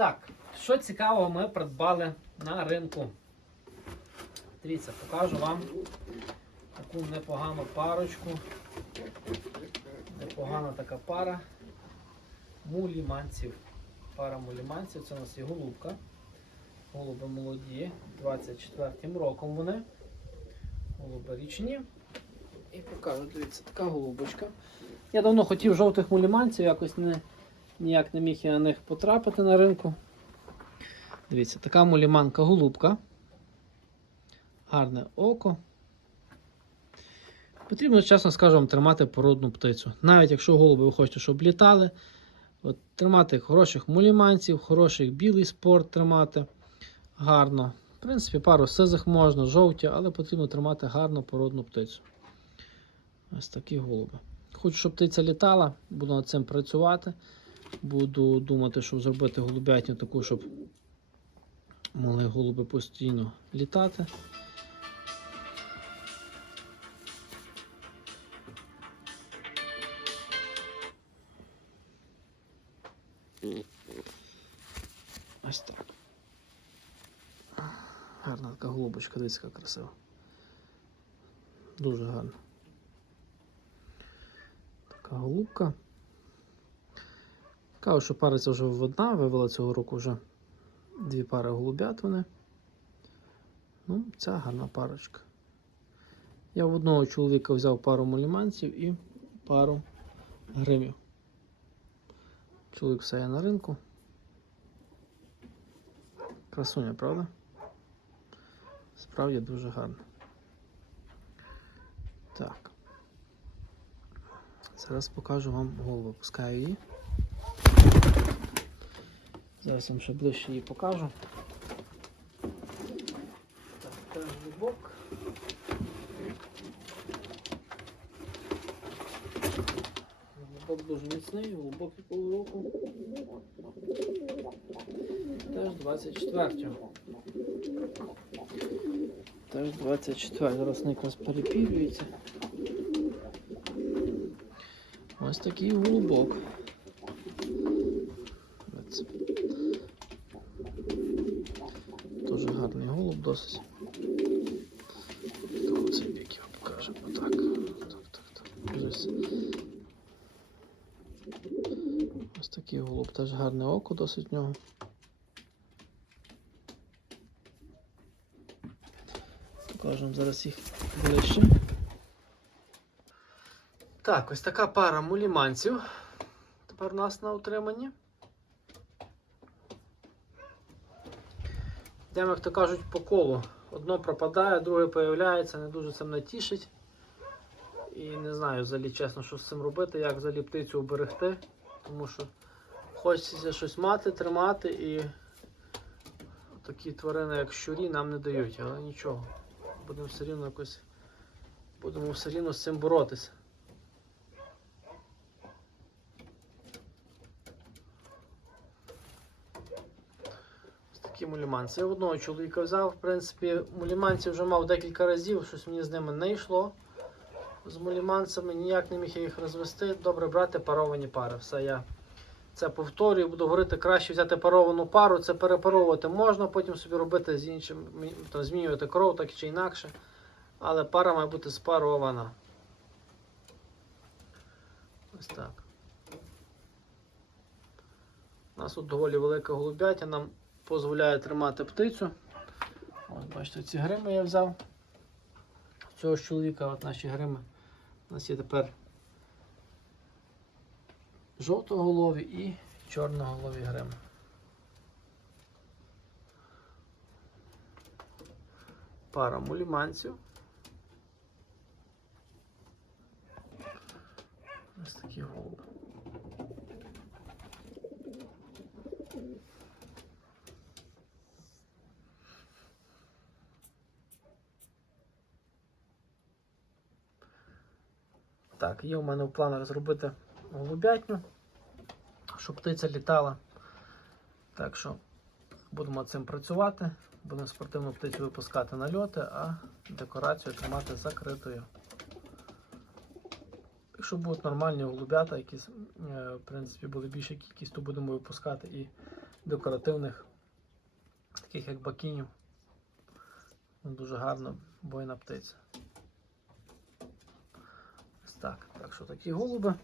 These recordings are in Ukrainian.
Так, що цікавого ми придбали на ринку. Дивіться, покажу вам таку непогану парочку. Непогана така пара муліманців. Пара муліманців, це у нас є голубка. Голуби молоді, 24 роком вони. Голуби річні. І покажу, дивіться, така голубочка. Я давно хотів жовтих муліманців, якось не, ніяк не міг я на них потрапити на ринку. Дивіться, така муліманка голубка. Гарне око. Потрібно, чесно скажу тримати породну птицю. Навіть якщо голуби ви хочете, щоб літали, от, тримати хороших муліманців, хороших білий спорт тримати гарно. В принципі, пару сизих можна, жовті, але потрібно тримати гарну породну птицю. Ось такі голуби. Хочу, щоб птиця літала, буду над цим працювати. Буду думати, щоб зробити голубятню таку, щоб могли голуби постійно літати. Ось так. Гарна така голубочка, дивіться, яка красива. Дуже гарна. Така голубка. Кажу, що париться вже одна, вивела цього року вже дві пари голубят вони. Ну, ця гарна парочка. Я в одного чоловіка взяв пару муліманців і пару гримів. Чоловік все є на ринку. Красуня, правда? Справді дуже гарно. Так. Зараз покажу вам голову. Пускаю її. Зараз вам ще ближче її покажу. Так, теж глибок. Глибок дуже міцний, глибокий полуроку. Теж 24. Теж 24. Зараз на якраз перепілюється. Ось такий голубок. Ось. Дуже гарний голуб досить. Оцей бік його покажемо. Так. Так, так, так. Ось. Ось такий голуб, теж гарне око досить в нього. Покажемо зараз їх ближче. Так, ось така пара муліманців. Тепер у нас на утриманні. Йдемо, як то кажуть, по колу. Одно пропадає, друге появляється, не дуже це мене тішить. І не знаю взагалі чесно, що з цим робити, як взагалі птицю уберегти. Тому що хочеться щось мати, тримати і такі тварини, як щурі, нам не дають, але нічого. Будемо все рівно якось будемо все рівно з цим боротися. Ось такі муліманці. Я одного чоловіка взяв, в принципі, муліманців вже мав декілька разів, щось мені з ними не йшло. З муліманцями ніяк не міг я їх розвести. Добре брати паровані пари. Все я це повторюю, буду говорити, краще взяти паровану пару, це перепаровувати можна, потім собі робити з іншим, там, змінювати кров так чи інакше. Але пара має бути спарована. Ось так. У нас тут доволі велика голубятя, нам дозволяє тримати птицю. Ось, бачите, ці грими я взяв. Цього ж чоловіка, от наші грими. У нас є тепер жовтоголові і чорноголові грими. Пара муліманців. Ось такі голуби. Так, є у мене в планах зробити голубятню, щоб птиця літала. Так що будемо цим працювати. Будемо спортивну птицю випускати на льоти, а декорацію тримати закритою. Якщо будуть нормальні голубята, які е, в принципі були більша кількість, то будемо випускати і декоративних, таких як бакінів. Ну, Дуже гарна бойна птиця. Так. Так що такі голуби.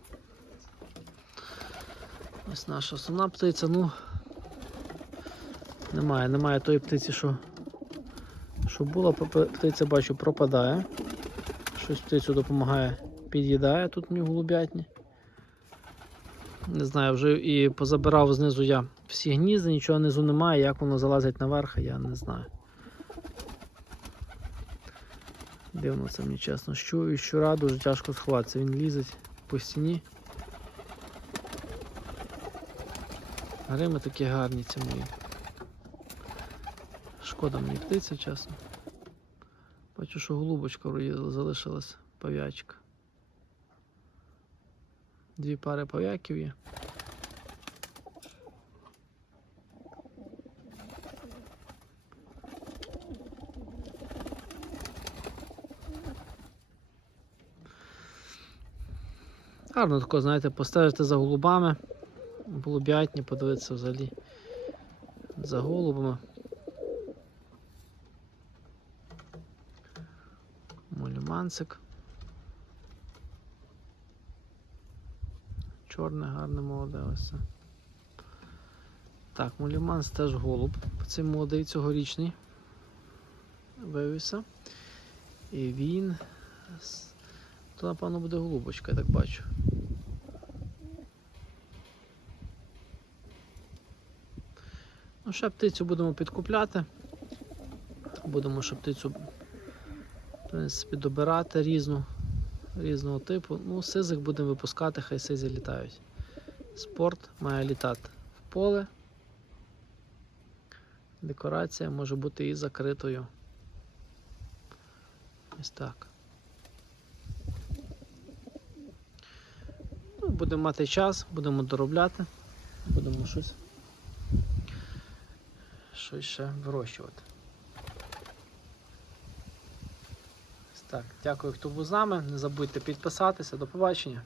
Ось наша основна птиця. Ну, немає, немає тої птиці, що, що була. Птиця бачу пропадає. Щось птицю допомагає, під'їдає тут мені голубятні. Не знаю, вже і позабирав знизу я всі гнізда, нічого внизу немає, як воно залазить наверх, я не знаю. Дивно це мені чесно. Що і щура дуже тяжко сховатися. Він лізе по стіні. Грими такі гарні ці мої. Шкода мені птиця, чесно. Бачу, що голубочка залишилась пав'ячка. Дві пари пав'яків є. Гарно тако, знаєте, постежити за голубами. Голубятні, подивитися взагалі за голубами. Муліманцик. Чорне гарне молоде ось. це. Так, муліманс теж голуб. Цей молодий цьогорічний. Вивівся. І він. То, напевно, буде голубочка, я так бачу. Ну, ще птицю будемо підкупляти. Будемо ще птицю в принципі, добирати різну, різного типу. Ну, сизих будемо випускати, хай сизі літають. Спорт має літати в поле. Декорація може бути і закритою. Ось так. Ну, будемо мати час, будемо доробляти, будемо щось, щось ще вирощувати. Так, дякую, хто був з нами. Не забудьте підписатися. До побачення.